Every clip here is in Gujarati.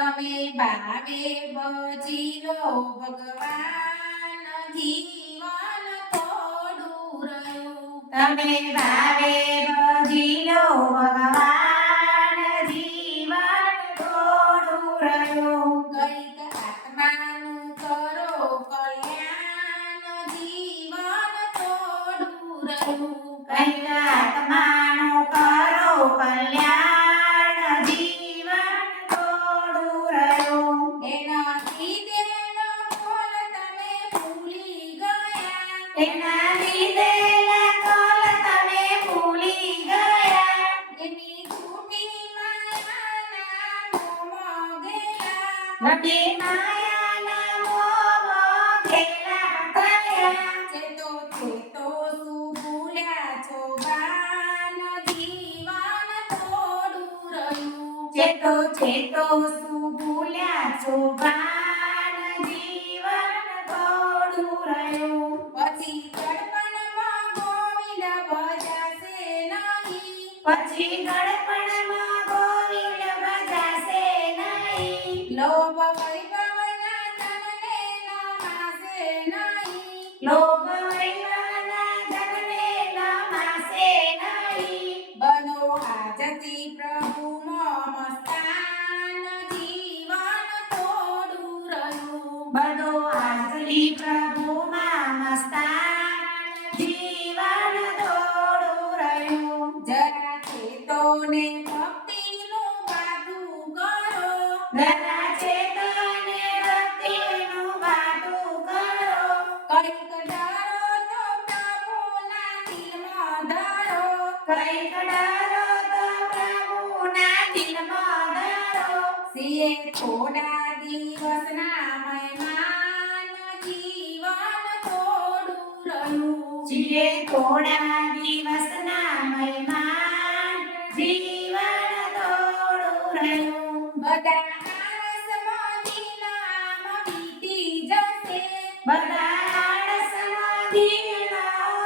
તમે ભાવે ભજી લો ભગવાન જીવન થોડું રહ્યું. તમે ભાવે ભજી લો ભગવાન જીવન થોડું રહ્યું. કઈક આત્માનું કરો કલ્યાણ જીવન થોડું રહ્યું. કઈક આત્માનું કરો કલ્યાણ જીવન થોડું રહ્યું. એના લીધેનો ફળ તમે ભૂલી ગયા. એના લીધેલા કોલ તમે ભૂલી ગયા. એની ખોટી માયાના મોહમાં ગયેલા. નટી માયાના મોહમાં ઘેલા થયા. ચેતો ચેતો શું ભૂલ્યા છો બાન જીવન થોડું રહ્યું. ચેતો ચેતો શું ભૂલ્યા છો બાન જીવન થોડું રહ્યું. પછી ગડપણમાં ગોવિંદ ભજાશે નહીં. પછી ગળપણમાં ગોવિંદ ભજાશે નહીં. લોભ વૈભવના ધનને નમાશે નહીં. લોભ વૈભવના ધનને નમાશે નહીં. બનો આજથી પ્રભુમાં મસ્તાન જીવન થોડું રહ્યું. બધો આજલી પ્રભુમાં મસ્તાન જીવન થોડું રહ્યું. જરા ચેતોને ભક્તિનું બાધું કરો. જરા ચેતોને ભક્તિનું વાતું કરો. કંઈક ડરો તો પ્રભુના દિલમાં ધરો. કંઈક ડરો તો પ્રભુના દિલમાં ધરો. સિએ થોડા દિવસના મહેમાન જીવન થોડું રહ્યું. જીએ થોડા દિવસના મહેમાન જીવન થોડું રહ્યું. બધા આળસમાં દિનામ વીતી જશે. બધા આળસમાં દિનો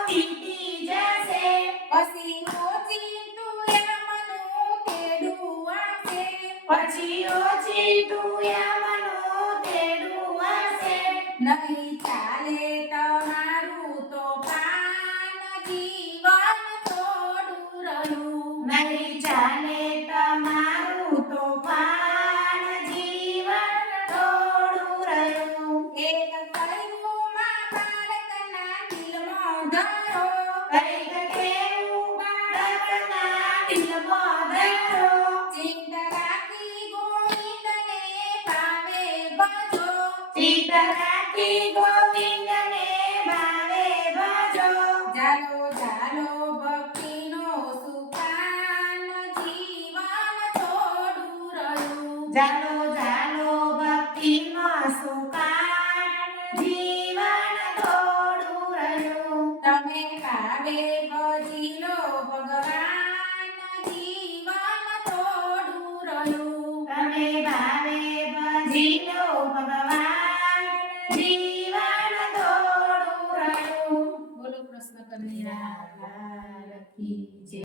વીતી જશે. પછી ઓચિંતું યમનું તેડું આવશે. પછી ઓછી તુયામનું તેડું આવશે. નહીં ચાલે તમારું તો પાન જીવન થોડું રહ્યું. નહીં ચાલે તમારું તોફાન જીવન થોડું રહ્યું. એક કૈરુમાં બાળકના દિલમાં ધરો. કંઈક કેવું બાળકના દિલમાં ધરો. ચિંત રાખી ગોવિંદને ભાવે ભજો. ચિત્ત રાખી ગોવિંદને ભાવે ભજો. જાલો જાલો ભક્તિનો સુકાન જીવન થોડું રહ્યું. જાલો જાલો ભક્તિમાં સુકાન જીવન થોડું રહ્યું. તમે ભાવે ભજી લો ભગવાન જીવન થોડું રહ્યું. તમે ભાવે ભજી લો